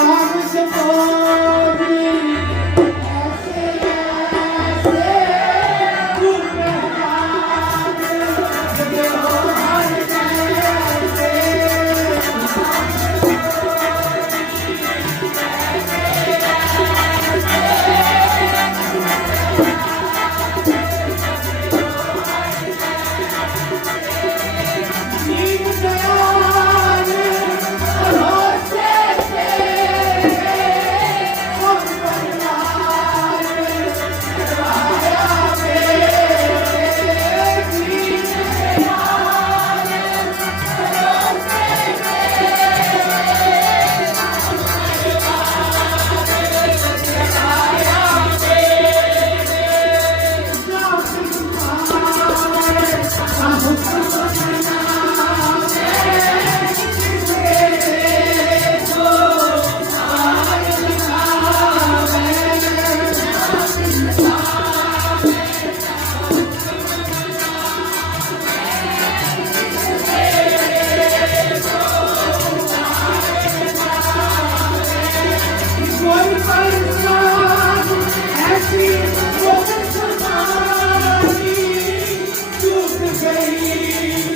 Come on, say